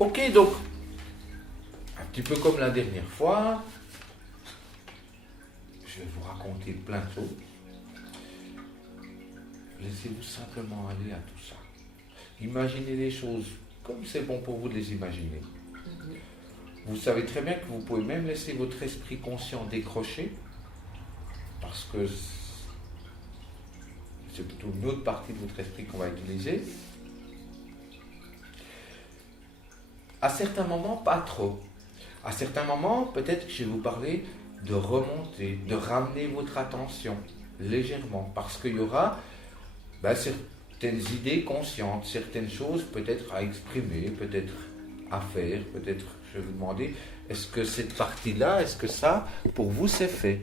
Ok, donc, un petit peu comme la dernière fois, je vais vous raconter plein de choses. Laissez-vous simplement aller à tout ça. Imaginez les choses comme c'est bon pour vous de les imaginer. Vous savez très bien que vous pouvez même laisser votre esprit conscient décrocher, parce que c'est plutôt une autre partie de votre esprit qu'on va utiliser. À certains moments, pas trop. À certains moments, peut-être que je vais vous parler de remonter, de ramener votre attention légèrement, parce qu'il y aura certaines idées conscientes, certaines choses peut-être à exprimer, peut-être à faire, peut-être, je vais vous demander, est-ce que cette partie-là, est-ce que ça, pour vous, c'est fait?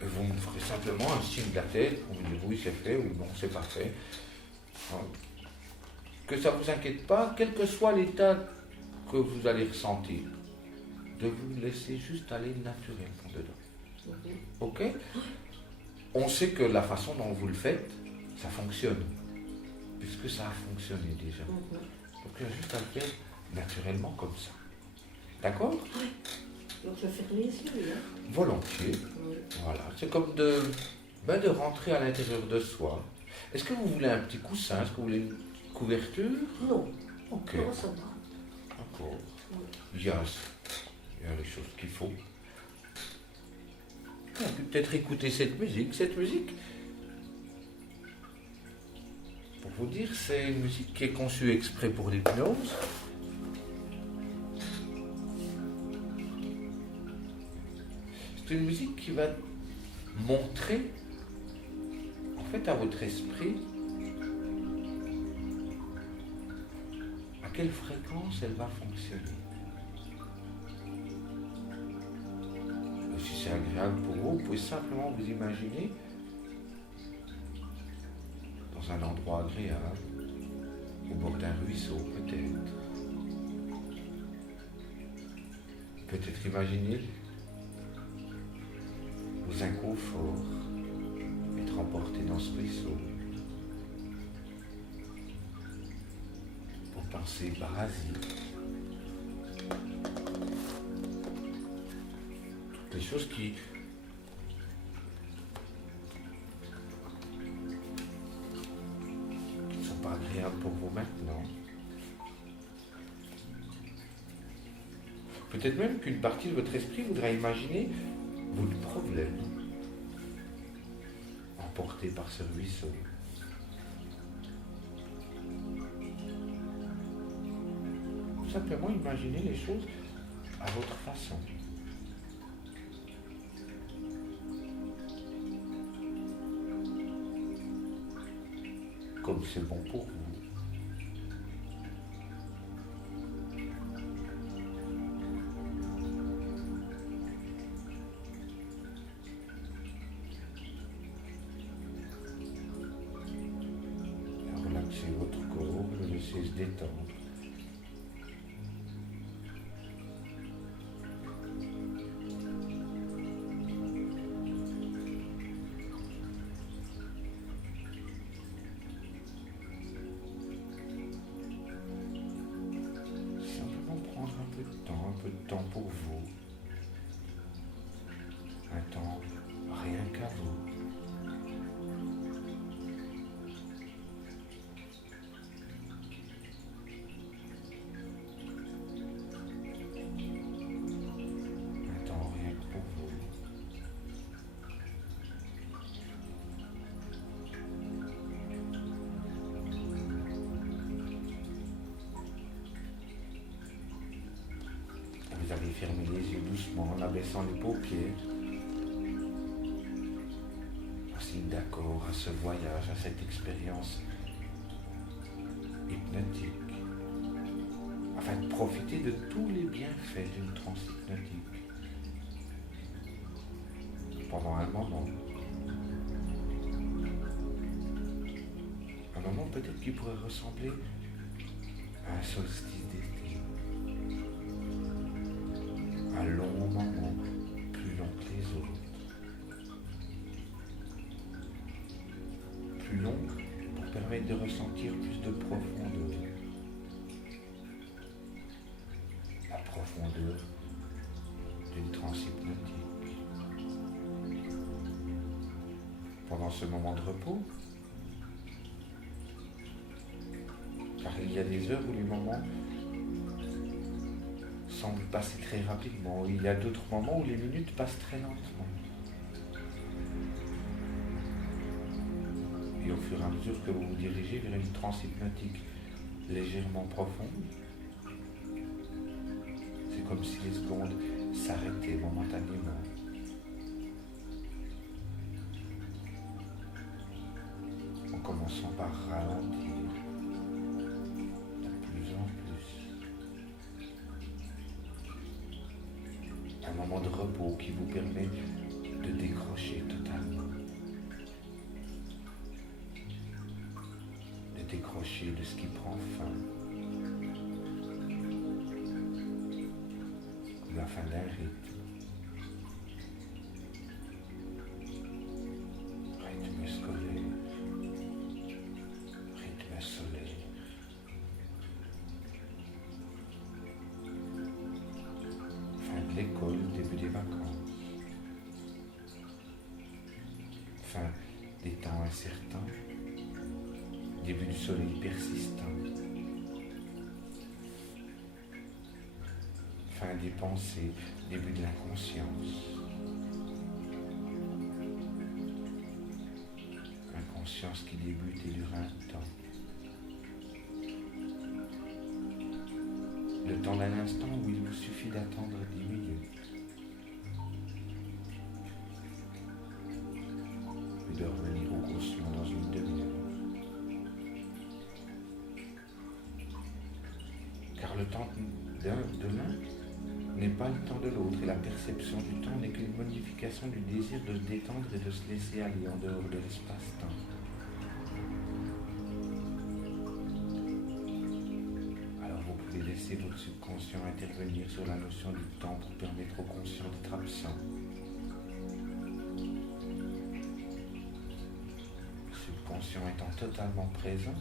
Vous me ferez simplement un signe de la tête pour me dire oui, c'est fait, ou non, c'est pas fait. Que ça ne vous inquiète pas, quel que soit l'état que vous allez ressentir, de vous laisser juste aller naturellement dedans. Ok? On sait que la façon dont vous le faites, ça fonctionne, puisque ça a fonctionné déjà. Donc il y a juste à le faire naturellement comme ça. D'accord? Oui. Donc je vais fermer les yeux, hein? Volontiers. Oui. Voilà. C'est comme de rentrer à l'intérieur de soi. Est-ce que vous voulez un petit coussin? Est-ce que vous voulez une couverture? Non. Ok. Non, ça va. D'accord. Oui. Il y a les choses qu'il faut. On peut peut-être écouter cette musique. Cette musique, pour vous dire, c'est une musique qui est conçue exprès pour l'hypnose. C'est une musique qui va montrer, en fait, à votre esprit à quelle fréquence elle va fonctionner. Et si c'est agréable pour vous, vous pouvez simplement vous imaginer dans un endroit agréable, au bord d'un ruisseau peut-être. Peut-être imaginer vos inconforts, être emporté dans ce ruisseau. Vos pensées parasites. Toutes les choses qui ne sont pas agréables pour vous maintenant. Peut-être même qu'une partie de votre esprit voudra imaginer votre problème emporté par ce ruisseau. Simplement imaginez les choses à votre façon. Comme c'est bon pour vous. Relaxez votre corps, le laissez se détendre. Un peu de temps pour vous, un temps rien qu'à vous. Un temps rien que pour vous. Vous allez fermer les yeux doucement en abaissant les paupières. Passez d'accord à ce voyage, à cette expérience hypnotique, afin de profiter de tous les bienfaits d'une transe hypnotique pendant un moment. Un moment peut-être qui pourrait ressembler à un solstice d'été. Un long moment, plus long que les autres. Plus long pour permettre de ressentir plus de profondeur. profondeur d'une transe hypnotique. Pendant ce moment de repos, car il y a des heures où les moments semblent passer très rapidement, il y a d'autres moments où les minutes passent très lentement. Et au fur et à mesure que vous vous dirigez vers une transe hypnotique légèrement profonde, c'est comme si les secondes s'arrêtaient momentanément. En commençant par ralentir de plus en plus. Un moment de repos qui vous permet de décrocher totalement. De décrocher de ce qui prend fin. Comme la fin d'un rythme. Rythme scolaire. Rythme solaire. Fin de l'école, début des vacances. Fin des temps incertains. Début du soleil persistant. Fin des pensées, début de l'inconscience. Inconscience qui débute et dure un temps. Le temps d'un instant où il vous suffit d'attendre 10 minutes. Puis de revenir au conscient dans une demi-heure. Car le temps de l'un n'est pas le temps de l'autre et la perception du temps n'est qu'une modification du désir de se détendre et de se laisser aller en dehors de l'espace-temps. Alors vous pouvez laisser votre subconscient intervenir sur la notion du temps pour permettre au conscient d'être absent. Le subconscient étant totalement présent,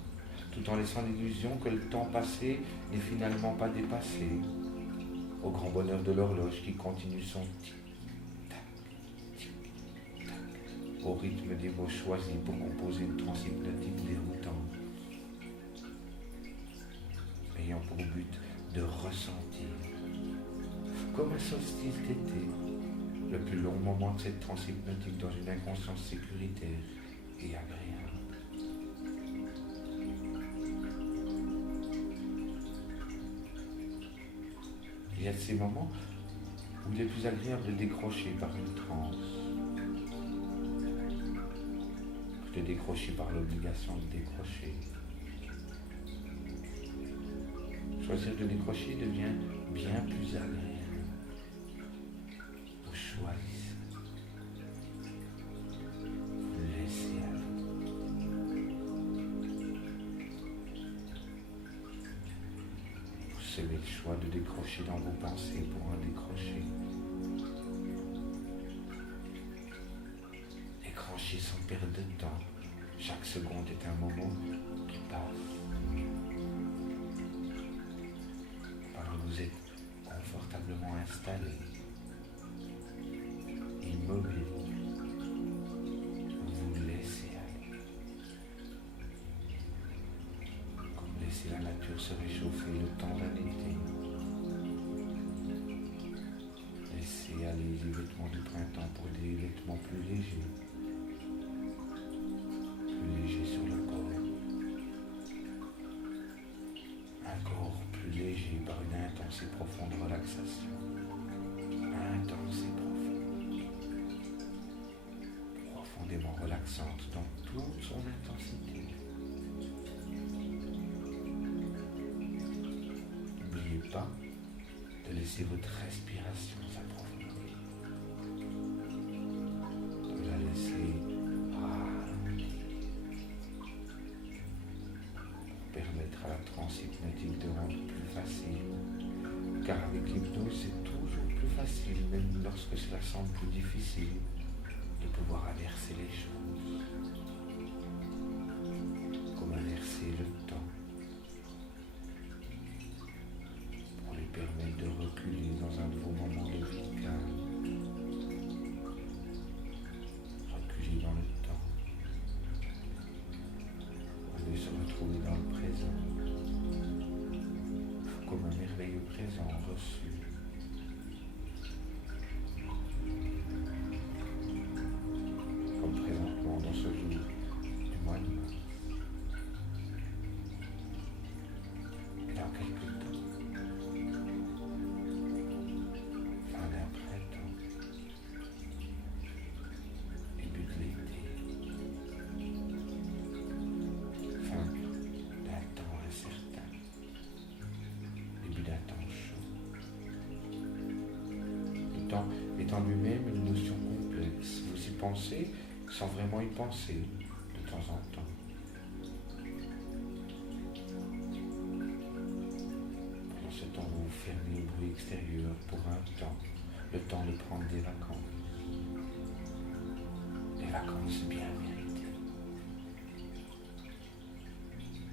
tout en laissant l'illusion que le temps passé n'est finalement pas dépassé, au grand bonheur de l'horloge qui continue son tic-tac, tic-tac, au rythme des mots choisis pour composer une transe hypnotique déroutante, ayant pour but de ressentir, comme un solstice d'été, le plus long moment de cette transe hypnotique dans une inconscience sécuritaire et agréable. Il y a ces moments où il est plus agréable de décrocher par une transe que de décrocher par l'obligation de décrocher. Choisir de décrocher devient bien plus agréable. Vous choisissez. Vous laissez aller. Vous avez le choix de décrocher dans vos pensées pour en décrocher. Décrocher sans perdre de temps. Chaque seconde est un moment qui passe. Alors vous êtes confortablement installé, immobile. Vous vous laissez aller. Comme laisser la nature se réchauffer le temps d'un été. Laissez aller les vêtements du printemps pour des vêtements plus légers. Plus légers sur le corps. Un corps plus léger par une intense et profonde relaxation. Intense et profonde. Profondément relaxante dans toute son intensité. N'oubliez pas de laisser votre respiration s'approfondir. De la laisser ralentir. Pour permettre à la transe hypnotique de rendre plus facile. Car avec l'hypnose, c'est toujours plus facile, même lorsque cela semble plus difficile, de pouvoir inverser les choses. Comme inverser le temps. Pour lui permettre de reculer se retrouver dans le présent, comme un merveilleux présent reçu. Comme présentement dans ce jour du mois de mars. Et dans quelques temps, fin d'un printemps, début de l'été, fin d'un temps incertain, début d'un temps chaud. Le temps étant lui-même une notion complexe. Vous y pensez sans vraiment y penser de temps en temps. Pendant ce temps, vous vous fermez au bruit extérieur pour un temps, le temps de prendre des vacances. Des vacances bien méritées.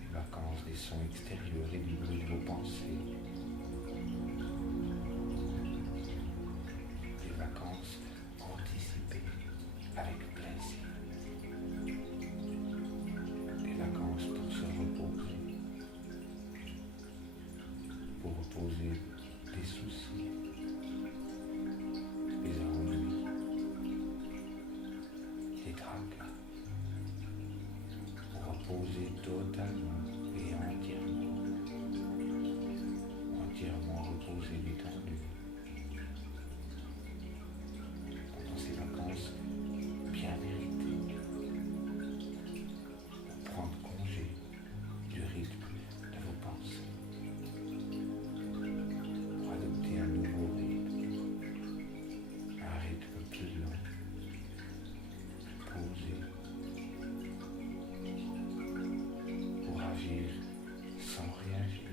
Des vacances des sons extérieurs et du bruit de vos pensées. Des vacances anticipées avec plaisir. Des vacances pour se reposer. Pour reposer des soucis, des ennuis, des tracas. Pour reposer totalement et entièrement reposer, détendu. Pendant ces vacances bien méritées, pour prendre congé du rythme de vos pensées, pour adopter un nouveau rythme, un rythme plus lent, posé, pour agir sans réagir.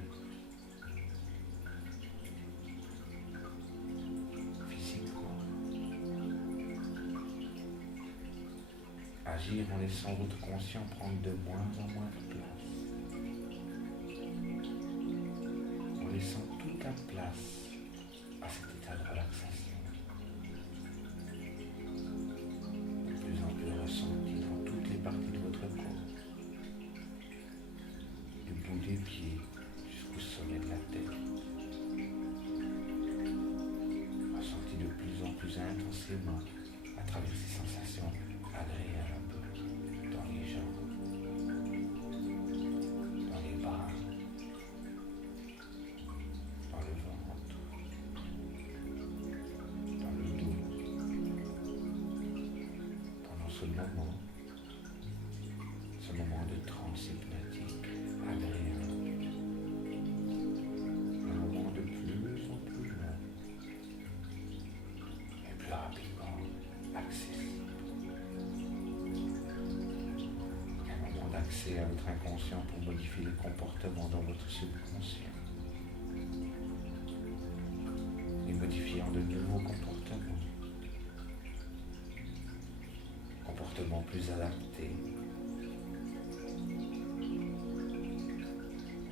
Physiquement, agir en laissant votre conscient prendre de moins en moins de place, en laissant toute la place à cet état de relaxation, de plus en plus ressenti dans toutes les parties de votre corps, du bout des pieds jusqu'au sommet de la tête, ressenti de plus en plus intensément à travers ces sensations agréables dans les jambes, dans les bras, dans le ventre, dans le dos, pendant ce moment de transe hypnotique agréable, un moment de plus en plus long et plus rapidement accessible. Un moment d'accès à votre inconscient pour modifier les comportements dans votre subconscient et modifier en de nouveaux comportements plus adaptés,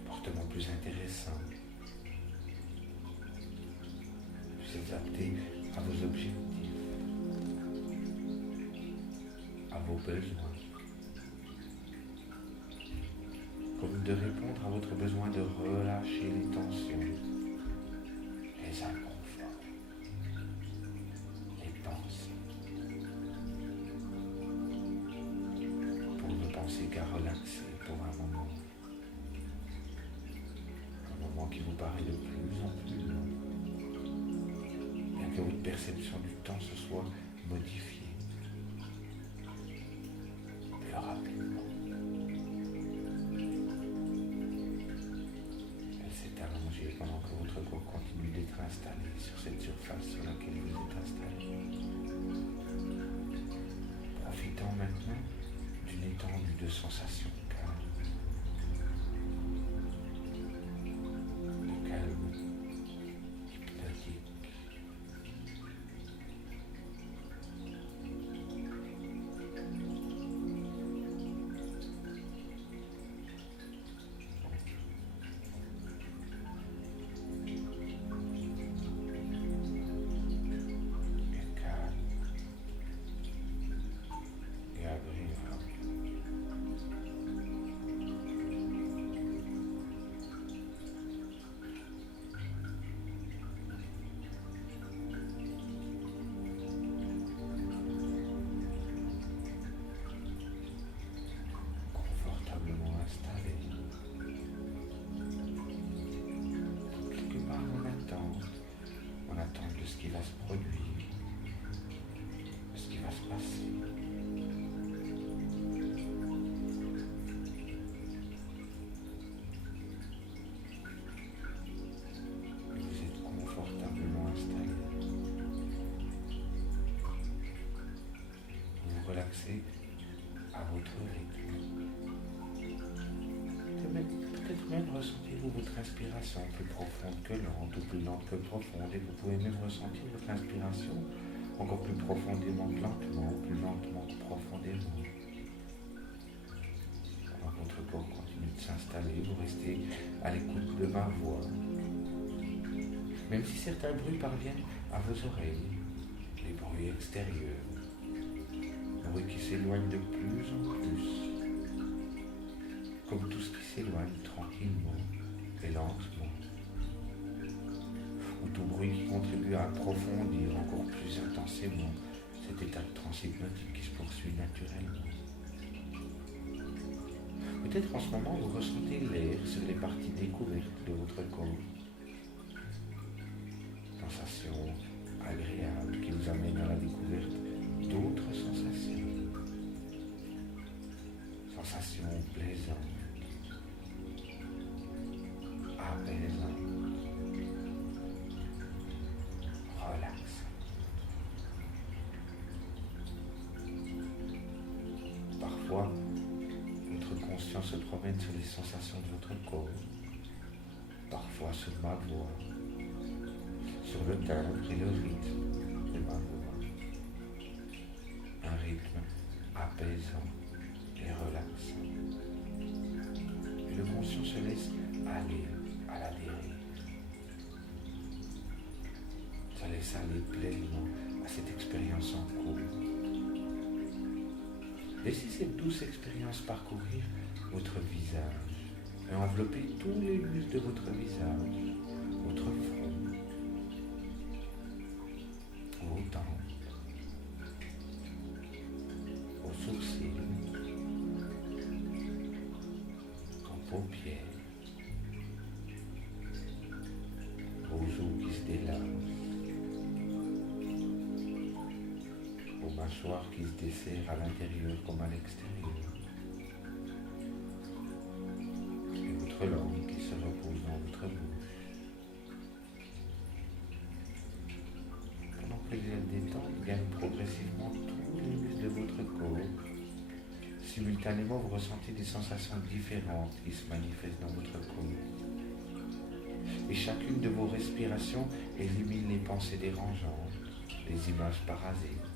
comportements plus intéressants, plus adaptés à vos objectifs, à vos besoins, comme de répondre à votre besoin de relâcher les tensions, les inconforts, les pensées, pour ne penser qu'à relaxer pour un moment qui vous paraît de plus en plus long, bien que votre perception du temps se soit modifiée plus rapidement. Elle s'est allongée pendant que votre corps continue d'être installé sur cette surface sur laquelle vous êtes installé. Profitant maintenant d'une étendue de sensations calmes. Hypnotique. Et calme et agréable. relaxer à votre rythme. Peut-être même ressentez-vous votre inspiration plus profonde que lente ou plus lente que profonde, et vous pouvez même ressentir votre inspiration encore plus profondément que lentement, plus lentement que profondément. Alors votre corps continue de s'installer, vous restez à l'écoute de ma voix. Même si certains bruits parviennent à vos oreilles, les bruits extérieurs, bruits qui s'éloignent de plus en plus, comme tout ce qui s'éloigne tranquillement et lentement, ou tout bruit qui contribue à approfondir encore plus intensément cet état de transhypnotique qui se poursuit naturellement. Peut-être en ce moment vous ressentez l'air sur les parties découvertes de votre corps. Sensation agréable qui vous amène à la découverte d'autres sensations. Sensations plaisantes, apaisantes, relaxantes. Parfois, votre conscience se promène sur les sensations de votre corps, parfois sur ma voix, sur le timbre et le rythme de ma voix. Un rythme apaisant et relaxant. Et le conscient se laisse aller à la dérive. Se laisse aller pleinement à cette expérience en cours. Laissez cette douce expérience parcourir votre visage et envelopper tous les muscles de votre visage, votre front, vos tempes, vos sourcils, vos paupières, vos joues qui se délacent, vos mâchoires qui se desserrent à l'intérieur comme à l'extérieur, et votre langue qui se repose dans votre bouche. Que la détente gagne progressivement tous les muscles de votre corps. Simultanément, vous ressentez des sensations différentes qui se manifestent dans votre corps. Et chacune de vos respirations élimine les pensées dérangeantes, les images parasites,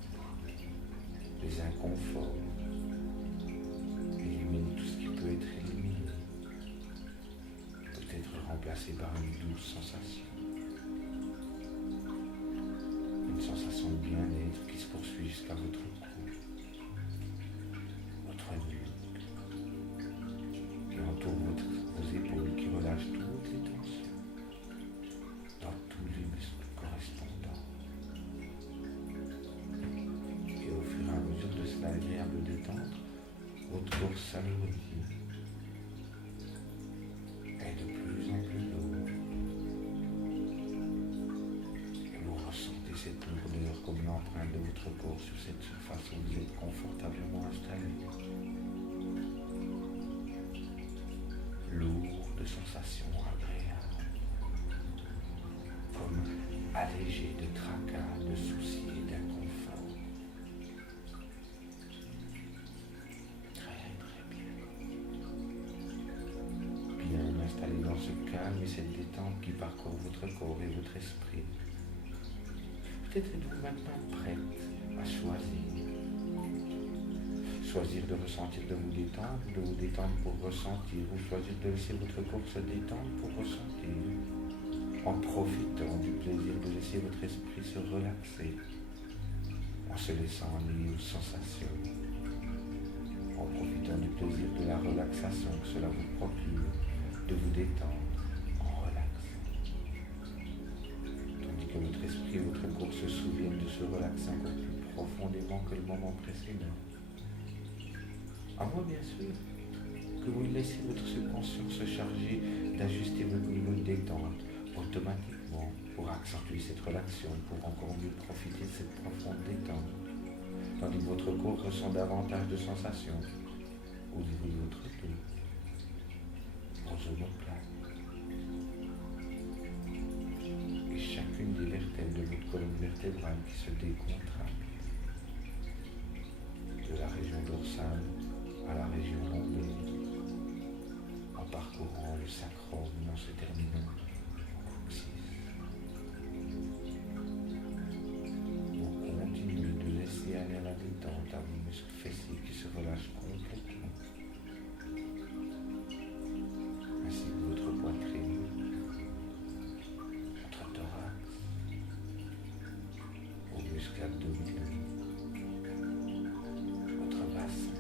les inconforts, élimine tout ce qui peut être éliminé, peut être remplacé par une douce sensation. Une sensation de bien-être qui se poursuit jusqu'à votre cou, votre nuque, qui entoure vos épaules, qui relâche toutes les tensions dans tous les muscles correspondants. Et au fur et à mesure de cette agréable détente, votre corps s'alourdit et de plus en plus lourd. Cette lourdeur comme l'empreinte de votre corps sur cette surface où vous êtes confortablement installé. Lourd de sensations agréables, comme allégé de tracas, de soucis et d'inconfort. Très bien. Bien installé dans ce calme et cette détente qui parcourt votre corps et votre esprit. Peut-être êtes-vous maintenant prête à choisir. Choisir de ressentir, de vous détendre pour ressentir, ou choisir de laisser votre corps se détendre pour ressentir, en profitant du plaisir de laisser votre esprit se relaxer, en se laissant aller aux sensations, en profitant du plaisir de la relaxation que cela vous procure, de vous détendre. Que votre esprit et votre corps se souviennent de se relaxer encore plus profondément que le moment précédent. À moins bien sûr que vous laissez votre subconscient se charger d'ajuster votre niveau de détente automatiquement pour accentuer cette relaxation, pour encore mieux profiter de cette profonde détente, tandis que votre corps ressent davantage de sensations au niveau de votre dos, vos omoplates. Et chacune des vertèbres de votre colonne vertébrale qui se décontracte de la dorsale à la région lombaire, en parcourant le sacrum en se terminant au coccyx. Vous continuez de laisser aller à la détente à vos muscles fessiers qui se relâchent complètement, ainsi que votre poitrine, votre thorax, vos muscles abdominaux, votre bassin.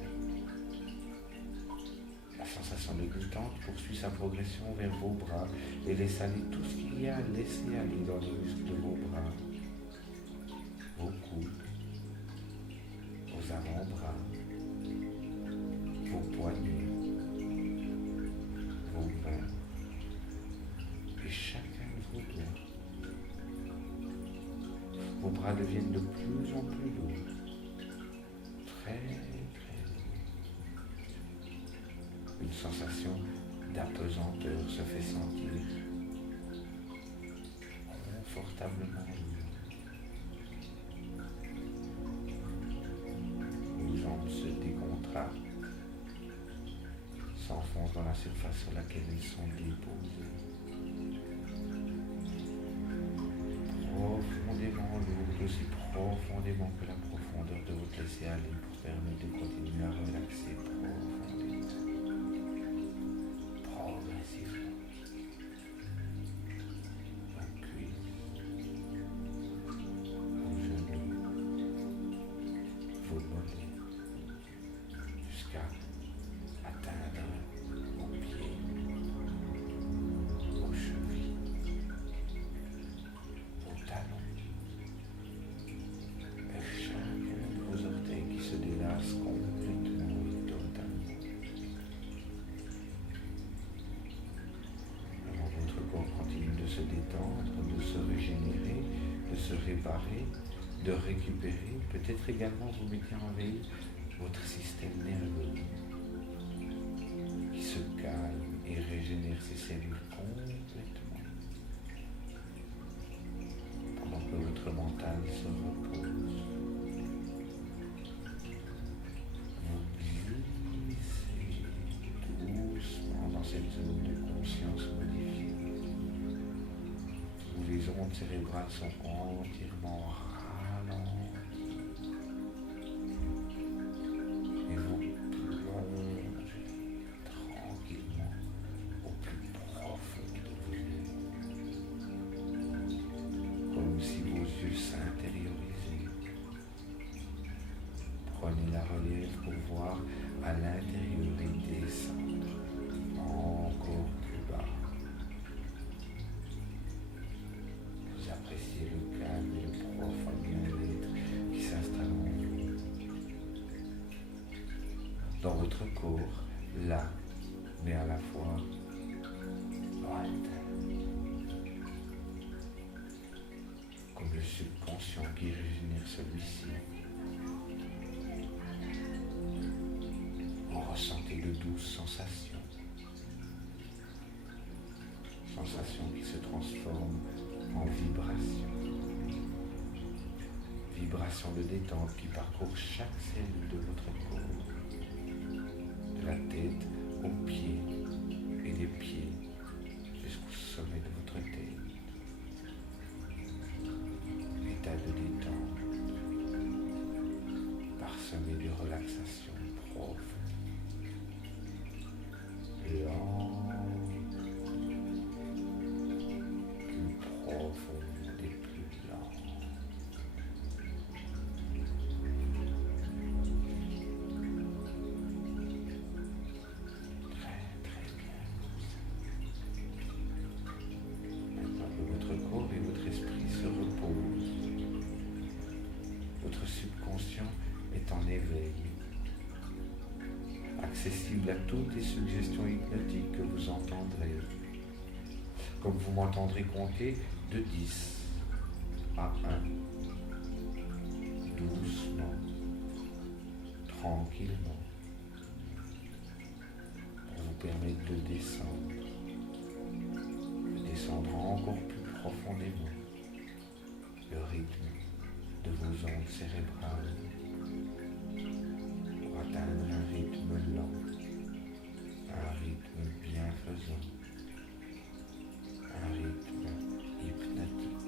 La sensation de détente poursuit sa progression vers vos bras et laisse aller tout ce qu'il y a à laisser aller dans les muscles de vos bras, vos coudes, vos avant-bras, vos poignets, vos mains et chacun de vos doigts. Vos bras deviennent de plus en plus lourds, très lourds. Une sensation d'apesanteur se fait sentir confortablement lourd. Vos jambes se décontractent, s'enfoncent dans la surface sur laquelle elles sont déposées. Profondément lourdes, aussi profondément que la profondeur de votre laisser-aller pour permettre de continuer à relaxer profondément, progressivement. Vos cuisses, vos genoux, vos mollets, jusqu'à atteindre vos pieds, vos chevilles, vos talons, et chacun de vos orteils qui se délasse complètement et totalement. Alors votre corps continue de se détendre, de se régénérer, de se réparer, de récupérer. Peut-être également vous mettez en veille votre système nerveux qui se calme et régénère ses cellules complètement, pendant que votre mental se repose. Vous glissez doucement dans cette zone de conscience modifiée, où les ondes cérébrales sont entièrement ralenties, et vous plongez tranquillement au plus profond de vos yeux, comme si vos yeux s'intériorisaient. Prenez la relève pour voir à l'intérieur et descendre encore plus bas. Vous appréciez le calme et le profond bien-être qui s'installe en vous, dans votre corps, là, mais à la fois lointain, comme le subconscient qui régénère celui-ci. Vous ressentez de douces sensations, sensations qui se transforment en vibrations, vibrations de détente qui parcourent chaque cellule de votre corps, de la tête aux pieds et des pieds jusqu'au sommet de votre tête. État de détente, parsemé de relaxation profonde, lente, plus profonde et plus lente. Très très bien. Maintenant que votre corps et votre esprit se reposent, votre subconscient est en éveil, accessible à toutes les suggestions hypnotiques que vous entendrez, comme vous m'entendrez compter de 10 à 1, doucement, tranquillement, pour vous permettre de descendre encore plus profondément le rythme de vos ondes cérébrales pour atteindre un rythme lent, un rythme bienfaisant, un rythme hypnotique.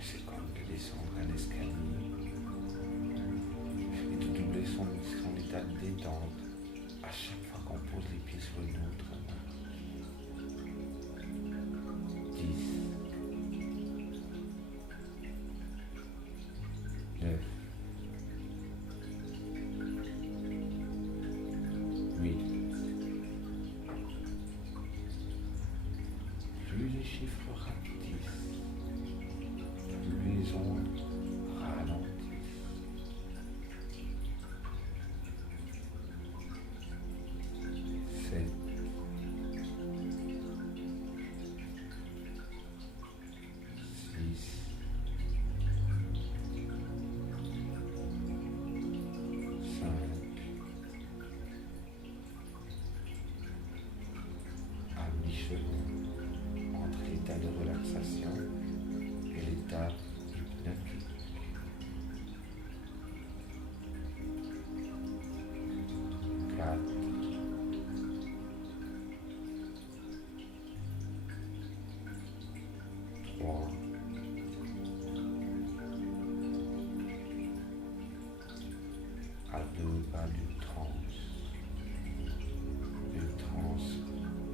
C'est comme de descendre un escalier et de doubler son état de détente à chaque fois qu'on pose les pieds sur une autre marche. 10, 9, 8. Plus les chiffres rapetissent, plus les ondes ralentissent. 7, 6, 5, à mi-chemin entre l'état de relaxation et l'état hypnotique. 4, 3, 2 pas d'une transe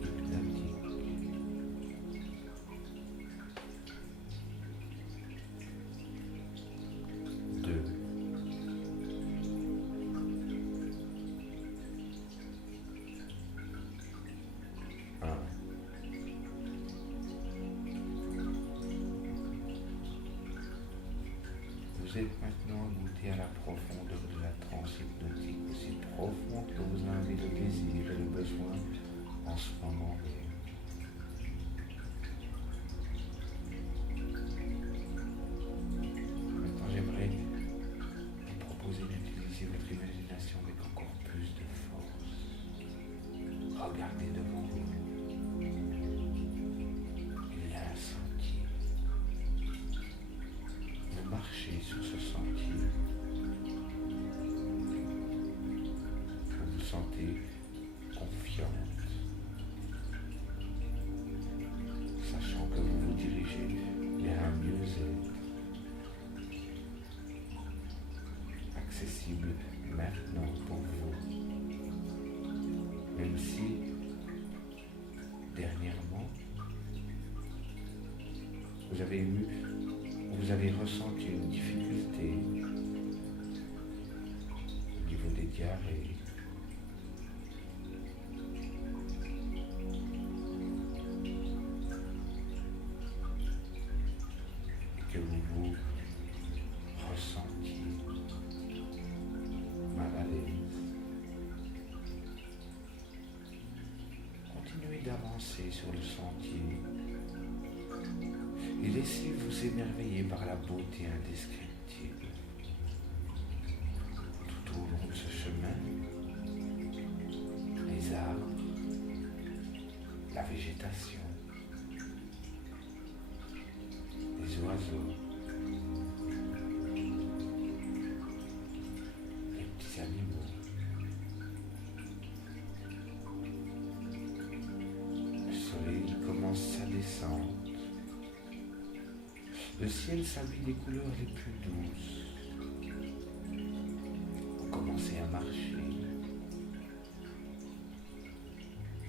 hypnotique. 2, 1. Vous êtes maintenant goûté à la profondeur de la transe hypnotique, aussi profonde que vous en avez le désir et le besoin en ce moment même. Maintenant, j'aimerais vous proposer d'utiliser votre imagination avec encore plus de force. Regardez devant vous. Il y a un sentier. Vous marchez sur ce sentier. Vous vous sentez confiante, sachant que vous vous dirigez vers un mieux-être, accessible maintenant pour vous. Même si, dernièrement, vous avez ressenti une difficulté au niveau des diarrhées, que vous vous ressentiez mal à l'aise. Continuez d'avancer sur le sentier et laissez-vous émerveiller par la beauté indescriptible. Tout au long de ce chemin, les arbres, la végétation, les oiseaux, les petits animaux, le soleil commence sa descente. Le ciel s'habille des couleurs les plus douces. Vous commencez à marcher.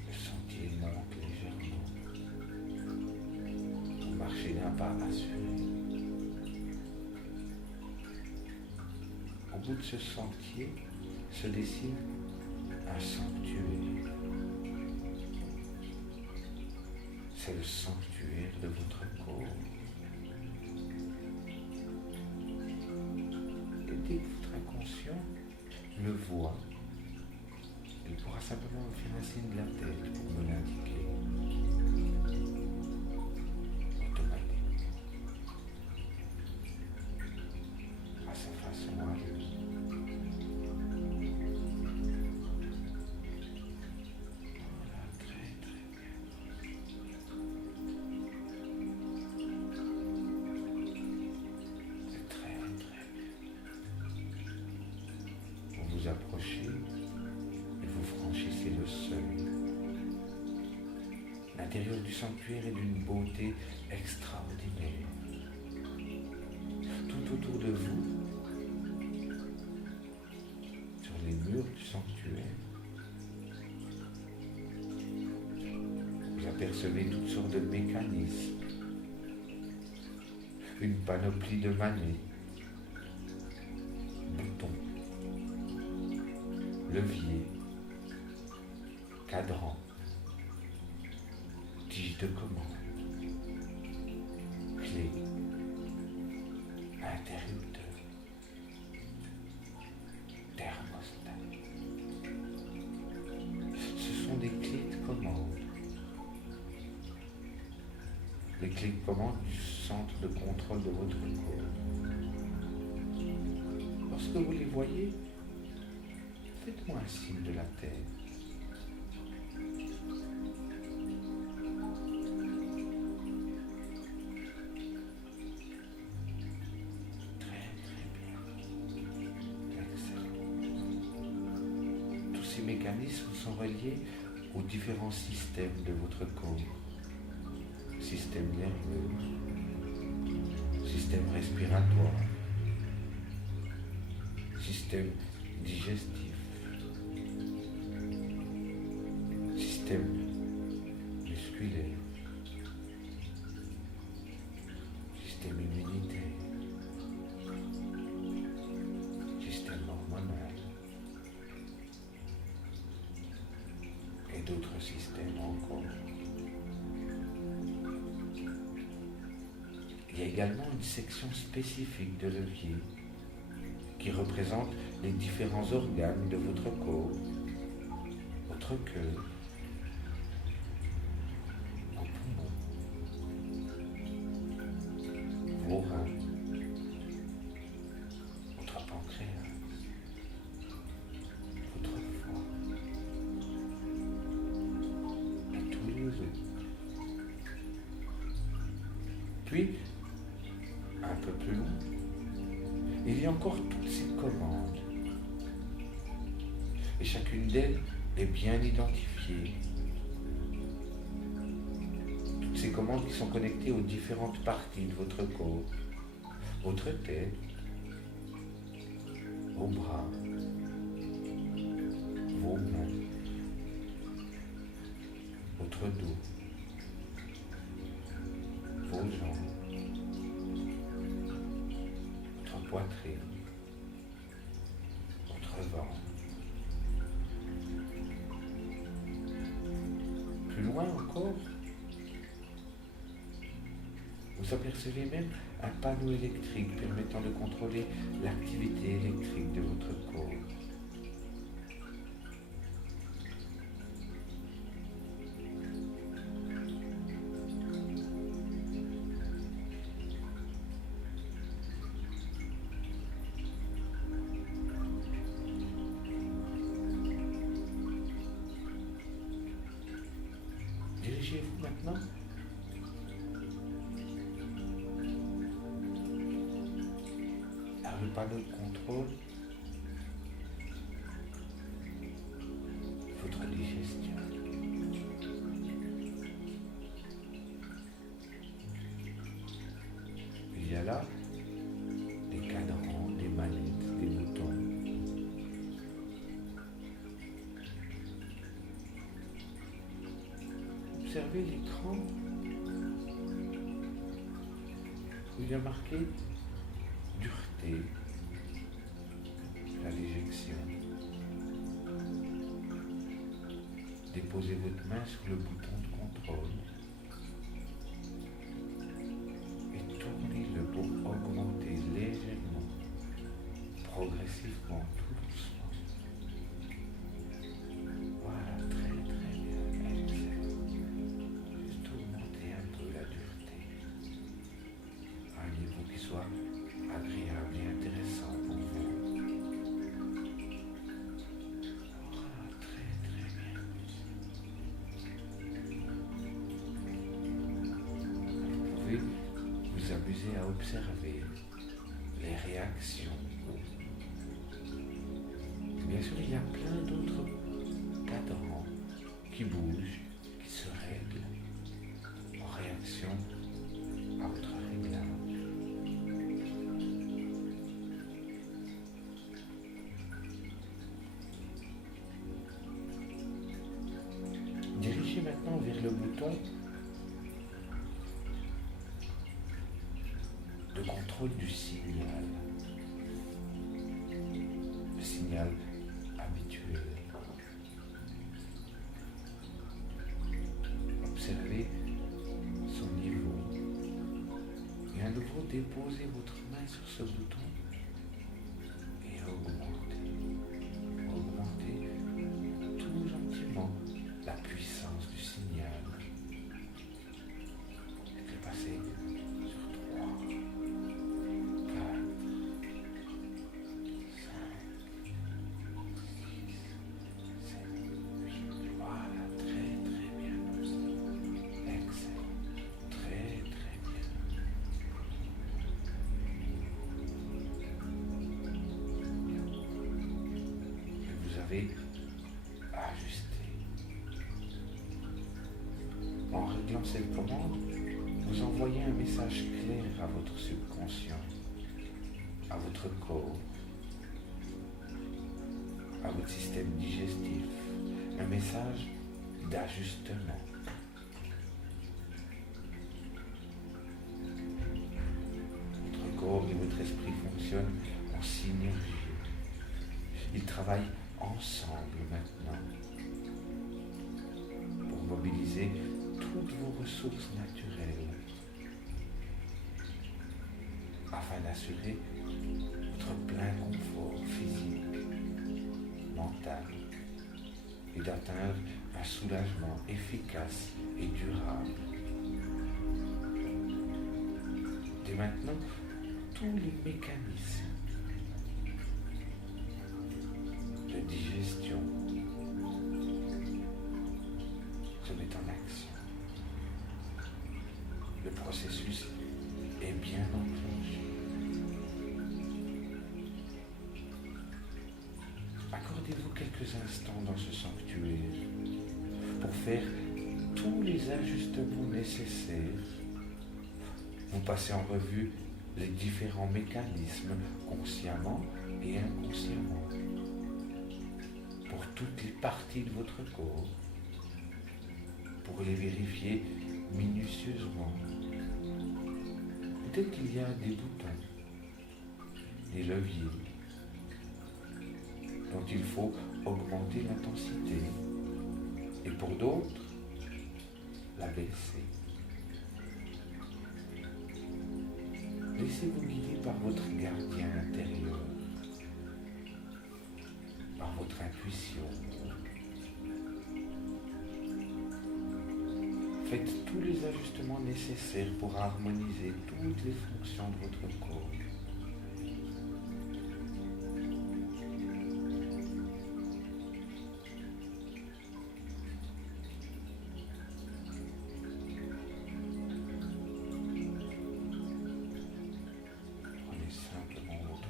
Le sentier monte légèrement. Vous marchez d'un pas assuré. Au bout de ce sentier se dessine un sanctuaire. C'est le sanctuaire de votre corps. Dès que votre inconscient le voit, il pourra simplement vous faire un signe de la tête pour me l'indiquer. Automatiquement. À sa façon à lui. Voilà, très très bien. franchissez le seuil. L'intérieur du sanctuaire est d'une beauté extraordinaire. Tout autour de vous, sur les murs du sanctuaire, vous apercevez toutes sortes de mécanismes, une panoplie de manets, boutons, leviers, cadrans, tiges de commande, clés, interrupteurs, thermostat. Ce sont des clés de commande. Les clés de commande du centre de contrôle de votre corps. Lorsque vous les voyez, faites-moi un signe de la tête. Très bien. Excellent. Tous ces mécanismes sont reliés aux différents systèmes de votre corps. Système nerveux, système respiratoire, système digestif, système musculaire, système immunitaire, système hormonal et d'autres systèmes encore. Il y a également une section spécifique de levier qui représente les différents organes de votre corps, votre cœur, vos poumons, vos reins, votre pancréas, votre foie et tous les autres. Puis, un peu plus loin, il y a encore toutes ces commandes. Et chacune d'elles est bien identifiée. Toutes ces commandes qui sont connectées aux différentes parties de votre corps. Votre tête, vos bras, vos mains, votre dos, vos jambes, poitrine, votre ventre. Plus loin encore, vous apercevez même un panneau électrique permettant de contrôler l'activité électrique de votre corps. Dirigez-vous maintenant vers le panneau de contrôle, votre digestion. Il y a là des cadrans, des manettes, des boutons. Observez l'écran où il y a marqué dureté, la déjection. Déposez votre main sur le bouton de contrôle et tournez-le pour augmenter légèrement, progressivement, tout doucement. Voilà, très bien, excellent. Juste augmenter un peu la dureté à un niveau qui soit agréable et intéressant pour vous. Voilà, très bien. Vous pouvez vous amuser à observer les réactions. Bien sûr, il y a plein d'autres cadran qui bouge, qui se règle en réaction à votre réglage. Dirigez maintenant vers le bouton de contrôle du signal. Le signal habituel. Observez son niveau. Et à nouveau, déposez votre main sur ce bouton et augmentez. Augmentez tout gentiment la puissance du signal. Faites passer sur 3, 4, 5, 6, 7, 8. Voilà, très bien. Excellent. Très bien. Et vous avez ajusté. En réglant cette commande, vous envoyez un message clair à votre subconscient, à votre corps, à votre système digestif, un message d'ajustement. Votre corps et votre esprit fonctionnent en synergie. Ils travaillent ensemble maintenant pour mobiliser toutes vos ressources naturelles afin d'assurer votre plein confort physique, mental et d'atteindre un soulagement efficace et durable. Dès maintenant, tous les mécanismes de digestion se mettent en action. Le processus est bien enclenché. Accordez-vous quelques instants dans ce sanctuaire pour faire tous les ajustements nécessaires. Vous passez en revue les différents mécanismes consciemment et inconsciemment pour toutes les parties de votre corps, pour les vérifier minutieusement. Peut-être qu'il y a des boutons, des leviers dont il faut augmenter l'intensité et pour d'autres, la baisser. Laissez-vous guider par votre gardien intérieur, par votre intuition. Faites tous les ajustements nécessaires pour harmoniser toutes les fonctions de votre corps. Prenez simplement votre temps.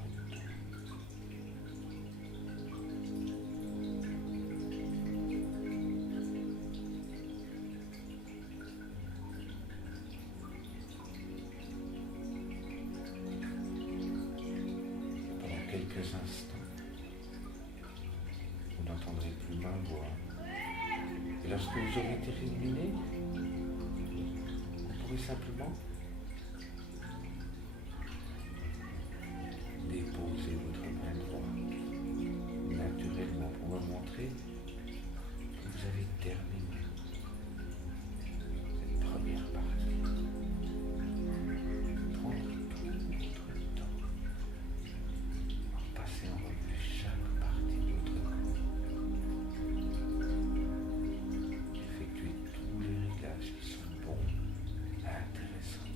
Quelques instants, vous n'entendrez plus ma voix. Et lorsque vous aurez terminé, vous pourrez simplement déposer votre main droite naturellement pour me montrer que vous avez terminé cette première partie. Prendre tout votre temps. Passez en revue chaque partie de votre corps. Effectuez tous les réglages qui sont bons, intéressants.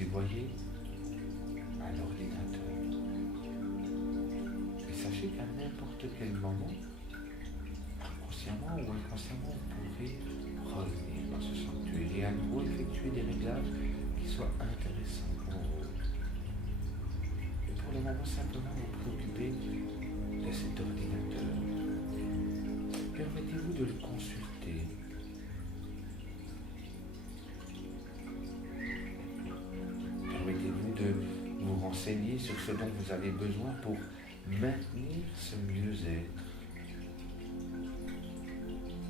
Vous y voyez un ordinateur. Et sachez qu'à n'importe quel moment, consciemment ou inconsciemment, vous pourrez revenir dans ce sanctuaire et à nouveau effectuer des réglages qui soient intéressants pour vous. Et pour le moment, simplement vous préoccuper de cet ordinateur. Permettez-vous de le consulter. Permettez-vous de vous renseigner sur ce dont vous avez besoin pour maintenir ce mieux-être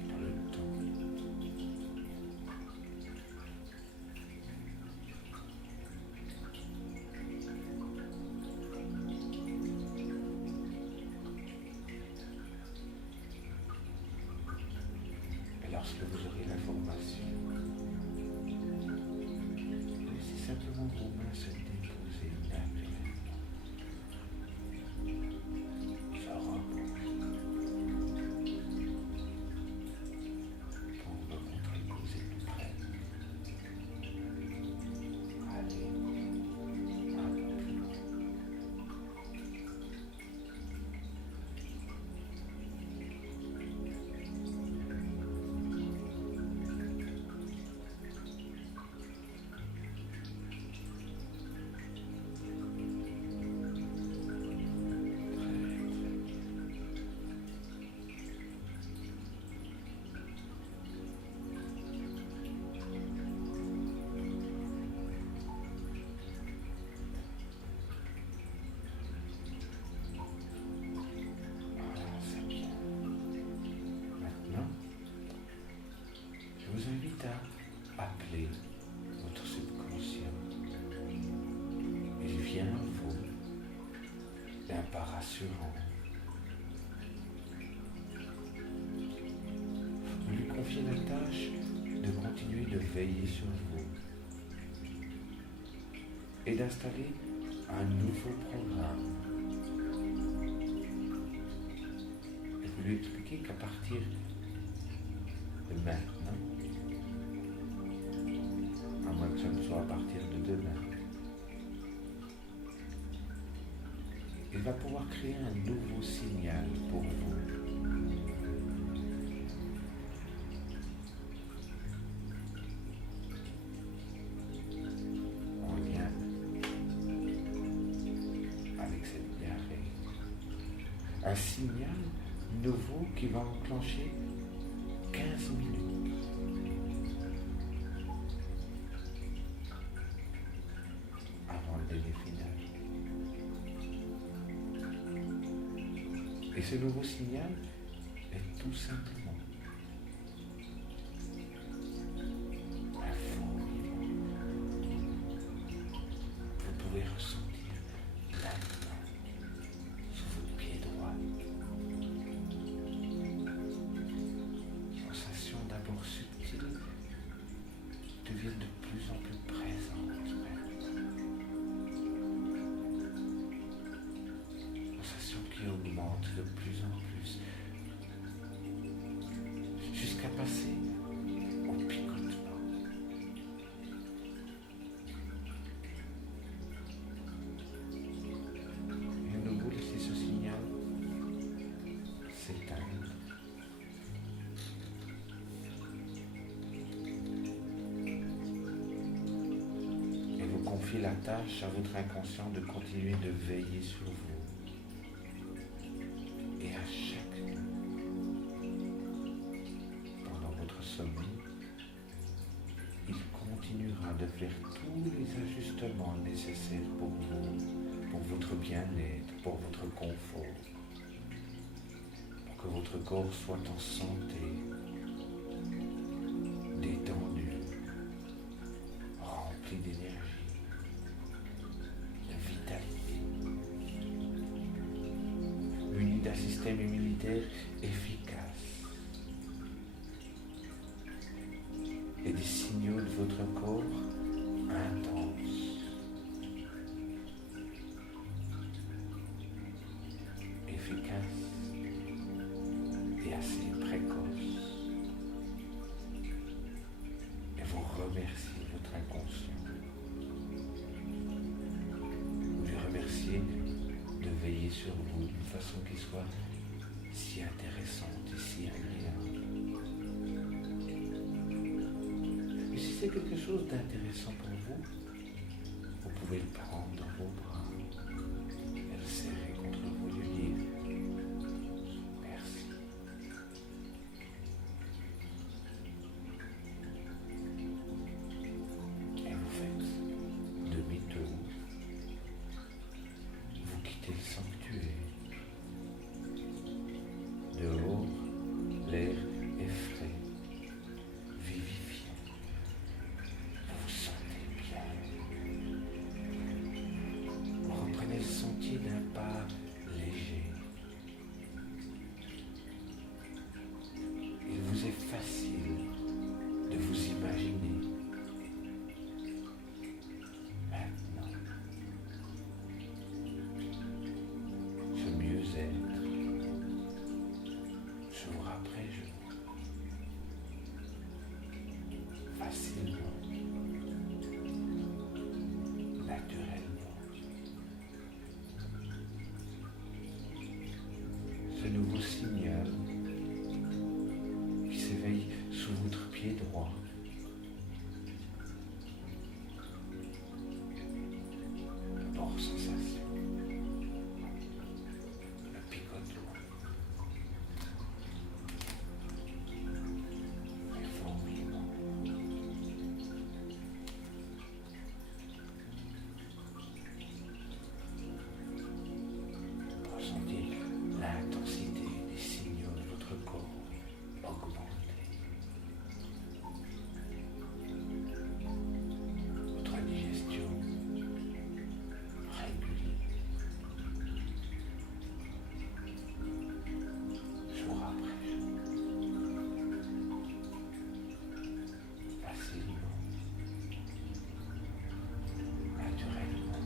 dans le temps. Et lorsque vous aurez l'information, laissez simplement vos mains se déposer naturellement. Ça repose. Quand votre épouse est plus près, allez un peu plus loin. C'est bien. Maintenant, je vous invite à appeler votre subconscient. Il vient à vous d'un pas rassurant. Vous lui confiez la tâche de continuer de veiller sur vous et d'installer un nouveau programme. Et vous lui expliquez qu'à partir de maintenant, à moins que ce ne soit à partir de demain, il va pouvoir créer un nouveau signal pour vous. En lien avec cette diarrhée. Un signal nouveau qui va enclencher 15 minutes avant le délai final. Et ce nouveau signal est tout simplement un fourmillement. Vous pouvez ressentir la main sous votre pied droit. Sensation d'abord subtile qui devient de plus en plus présente. Sensation qui augmente de plus en plus jusqu'à passer au picotement. Et à nouveau laissez ce signal s'éteindre. Et vous confiez la tâche à votre inconscient de continuer de veiller sur vous. Et à chaque nuit, pendant votre sommeil, il continuera de faire tous les ajustements nécessaires pour vous, pour votre bien-être, pour votre confort, pour que votre corps soit en santé, détendu, rempli d'énergie, de vitalité, muni d'un système immunitaire efficace et des signaux de votre corps intenses, efficaces et assez précoces. Et vous remerciez votre inconscient sur vous d'une façon qui soit si intéressante et si agréable. Et si c'est quelque chose d'intéressant pour vous, vous pouvez le prendre dans vos bras et le serrer contre vous et lui dire merci. Et vous faites demi-tour. Vous quittez le sanctuaire. Dehors, l'air est frais, vivifiant. Vous vous sentez bien. Vous reprenez le sentier d'un pas léger. Il vous est facile de vous imaginer. Maintenant, ce mieux-être, jour après jour, facilement, naturellement. Ce nouveau signal qui s'éveille sous votre pied droit. Bonne sensation. Le picotement. Le fourmillement. Ressentez l'intensité des signaux de votre corps augmenter. Votre digestion régulière. Jour après jour. Facilement. Naturellement.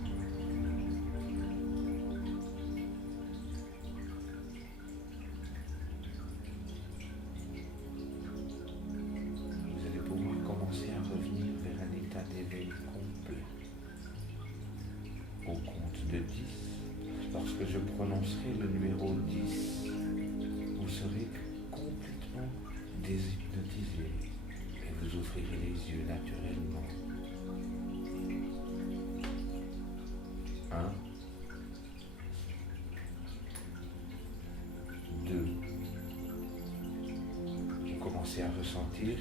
Vous allez pouvoir commencer à revenir vers un état d'éveil complet. Au compte de 10, lorsque je prononcerai le numéro 10, vous serez complètement déshypnotisé et vous ouvrirez les yeux naturellement. 1, 2. Vous commencez à ressentir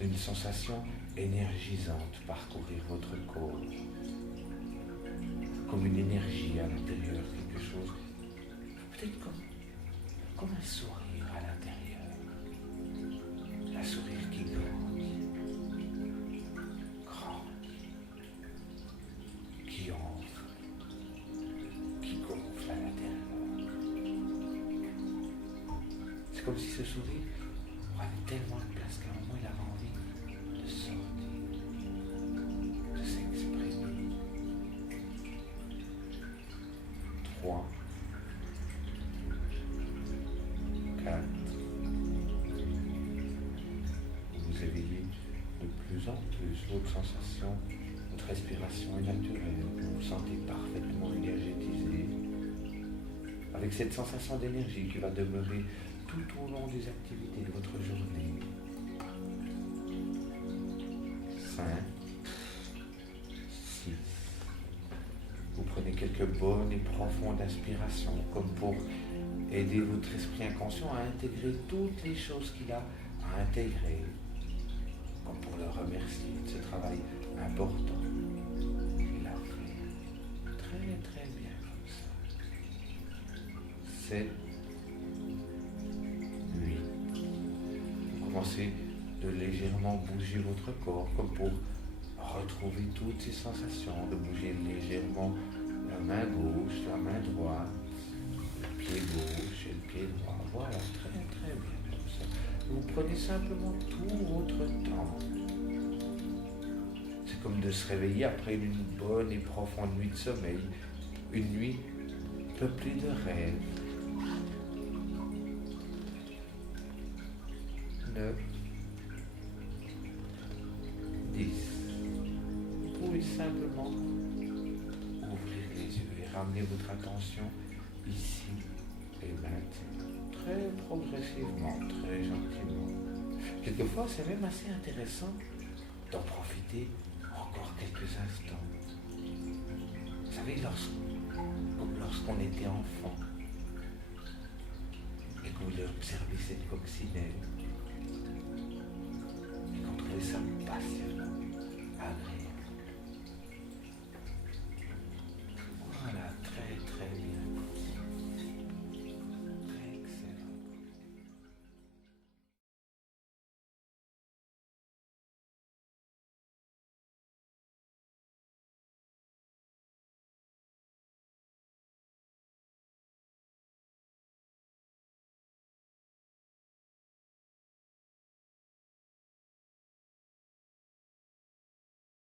une sensation énergisante parcourir votre corps. Comme une énergie à l'intérieur, quelque chose, peut-être comme un sourire à l'intérieur. Un sourire qui grandit, qui enfle, qui gonfle à l'intérieur. C'est comme si ce sourire prenait tellement de place qu'à un moment il avait envie de sortir, de s'exprimer. 3, 4. Vous vous éveillez de plus en plus. Votre sensation, votre respiration est naturelle. Vous vous sentez parfaitement énergétisé. Avec cette sensation d'énergie qui va demeurer tout au long des activités de votre journée. 5, 6. Vous prenez quelques bonnes et profondes inspirations, comme pour aider votre esprit inconscient à intégrer toutes les choses qu'il a à intégrer, comme pour le remercier de ce travail important qu'il a fait. Très très bien comme ça. 7, 8. Vous commencez de légèrement bouger votre corps, comme pour retrouver toutes ces sensations, de bouger légèrement la main gauche, la main droite, le pied gauche et le pied droit. Voilà, très très bien comme ça. Vous prenez simplement tout votre temps. C'est comme de se réveiller après une bonne et profonde nuit de sommeil, une nuit peuplée de rêves. 9, 10. Vous pouvez simplement ouvrir les yeux et ramener votre attention ici et maintenant, très progressivement, très gentiment. Quelquefois, c'est même assez intéressant d'en profiter encore quelques instants. Vous savez, comme lorsqu'on était enfant et que vous observez cette coccinelle et qu'on trouvait ça passionnant, agréable.